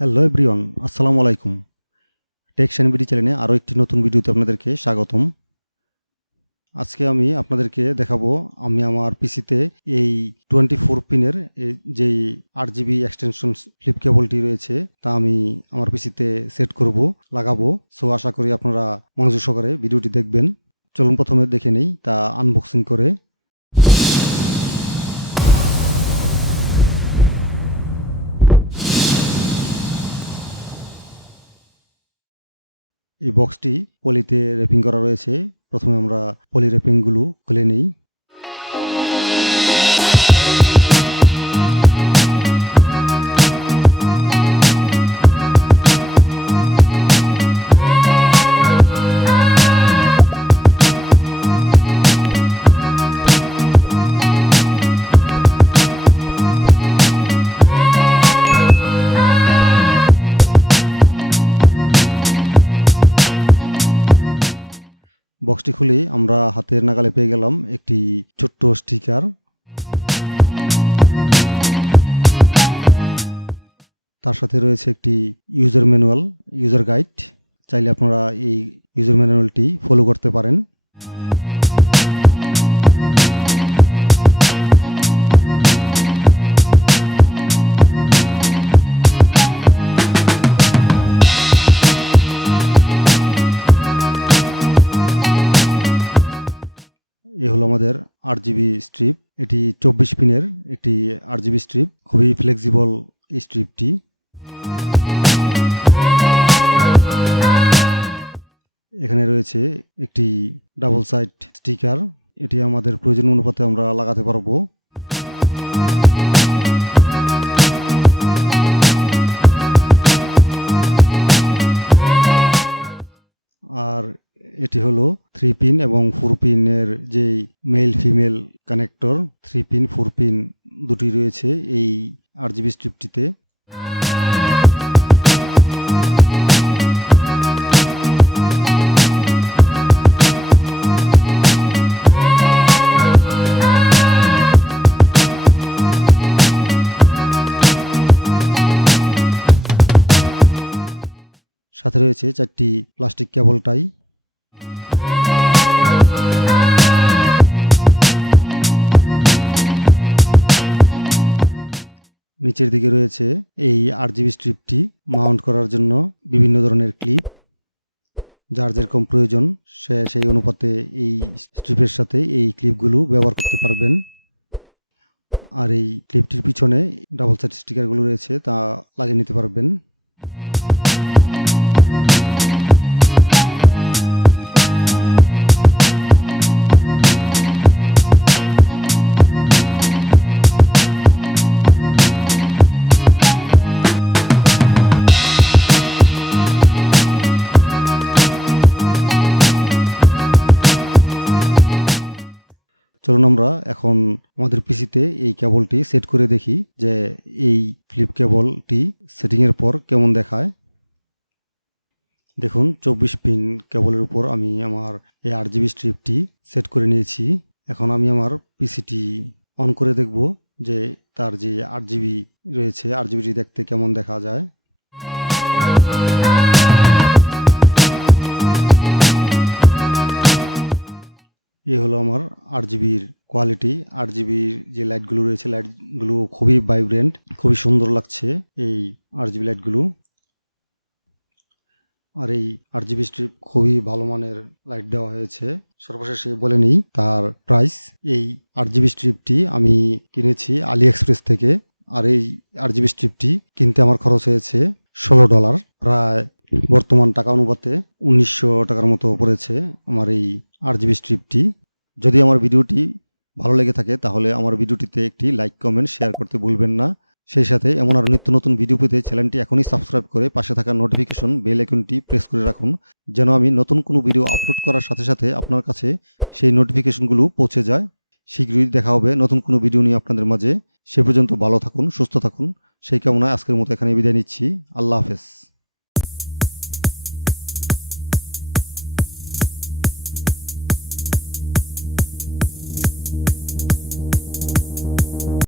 Hello everyone, আসসালামু আলাইকুম। Take Shahin চ্যানেলে আরও একটি নতুন ভিডিওতে আপনাদেরকে স্বাগতম। আজকে আমি আপনাদেরকে দেখাবো আমি আমার পিসিতে এই 24 পিনের যেই RGB এক্সটেনশন ফ্লিপ কেবলটি রয়েছে তা আমি আমার পিসিতে সেট করব, লাগাবো। সো আশা করি আপনারা মনোযোগ সহকারে ভিডিওটি দেখবেন। চলুন প্রথমে দেখে নেই তা আনবক্সিং করে। এই বক্সটি পলিতে র্যাপিং করা রয়েছে। প্রথমে আমরা পলি র্যাপিংগুলো খুলে নেই। বক্সটি খুলে আমরা হাতের নাগালে পেয়ে গেলাম একটি ছোট্ট স্টিকার। তার সাথে রয়েছে একটি ইউজার ম্যানুয়াল, ইউজার গাইড। চাইলে আপনারা এই ইউজার ম্যানুয়ালটি ফলো করতে পারেন। এ হলো আমাদের RGB স্ট্রিপ। এটি 24 পিনের একটি RGB স্ট্রিপ, খুবই ফ্লেক্সিবল এই স্ট্রিপটি। এখানে রয়েছে একটি ডাবল সাইড স্টিকার। এটি আমাদের প্রয়োজন অনুপাতে আমরা লাগাতে পারবো। আর এটি হলো 3 পিন এবং 4 পিনের যেই male female connector, 3 pin 4 pin দুটি রয়েছে এই RGB স্ট্রিপটিতে। সাথে রয়েছে 4টি প্লাস্টিক কেবল টাই। নিচের দিকে রয়েছে এই RGB স্ট্রিপটি মাউন্ট করার জন্য বিভিন্ন ধরনের ক্লিপ। যার যেরকম প্রয়োজন সে সেই অনুপাতে এই স্ট্রিপের সাথে এই ক্লিপগুলো ব্যবহার করতে পারবেন। আর এই ক্লিপটির পিছনে ডাবল সাইড স্টিকারগুলো রয়েছে, তা লাগিয়ে নিতে পারবেন। চলুন আমরা এখন আমাদের পিসিতে এই কেবলটি সেট করে দেখি যে এই ফ্লিপ কেবলটি সেটিংয়ের পর কেমন দেখায়। দেখুন 24 পিন কেবলের উপর আমি আমার এই RGB স্ট্রিপটি সেট করে নিয়েছি। এখন আমি আমার পিসিটি অন করে দেখব যে তার যে RGB রয়েছে RGBটি দেখতে কেমন দেখা যায়। এই হলো আমার RGBর কোয়ালিটি। RGBর যে লাইটগুলো রয়েছে লাইটগুলো খুবই ভাইব্রেন্ট, খুবই সুন্দর লাগছে এই RGB লাইটগুলো। আর এই RGB স্ট্রিপ খুবই ভালো মানের লাইট দেওয়া হয়েছে। সর্বশেষে বলে নিই তার প্রাইস। এই RGB স্ট্রিপটি আমি কিনেছি AliExpress থেকে। আর এই RGB স্ট্রিপটি কিনতে আমার খরচ হয়েছে $16, প্রায় বর্তমান টাকা অনুপাতে 1900 টাকার মতো পড়েছে আমার এই RGB স্ট্রিপটি। যদি আমার ভিডিওটি ভালো লেগে থাকে তাহলে আমার ভিডিওটিতে একটি লাইক, কমেন্ট, শেয়ার করতে ভুলবেন না। সেই সাথে এমন আরও নিত্য নতুন ভিডিও পেতে চ্যানেলটি এখনই সাবস্ক্রাইব করে পাশে থাকা নোটিফিকেশন বেল আইকনটি প্রেস করে রাখুন, যেন আমি নতুন কোনো ভিডিও আপলোড করার সাথে সাথে আপনার কাছে সেই নোটিফিকেশনগুলো পৌঁছে যায়। শীঘ্রই দেখা হবে নতুন কোনো ভিডিও নিয়ে আপনাদের মাঝে। সে পর্যন্ত ভালো থাকুন, সুস্থ থাকুন। সেই কামনায় আজকের মতো এখানে বিদায় নিচ্ছি। আল্লাহ হাফেজ।